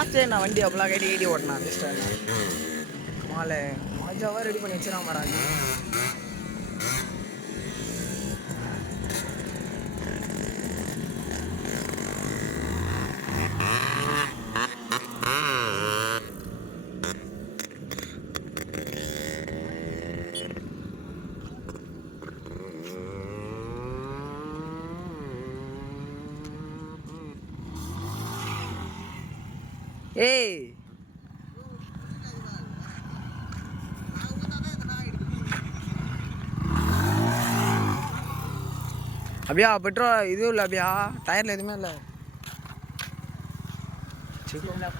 Last நான் வண்டி அப்பெல்லாம் கட்டி ஓட்டினேன் மிஸ்டர் மாலை மாஜாவாக ரெடி பண்ணி வச்சுருவான் மாறாங்க. ஏய் அப்படியா பெட்ரோல் இதுவும் இல்லை அப்படியா டயரில் எதுவுமே இல்லை. பொறுமையாக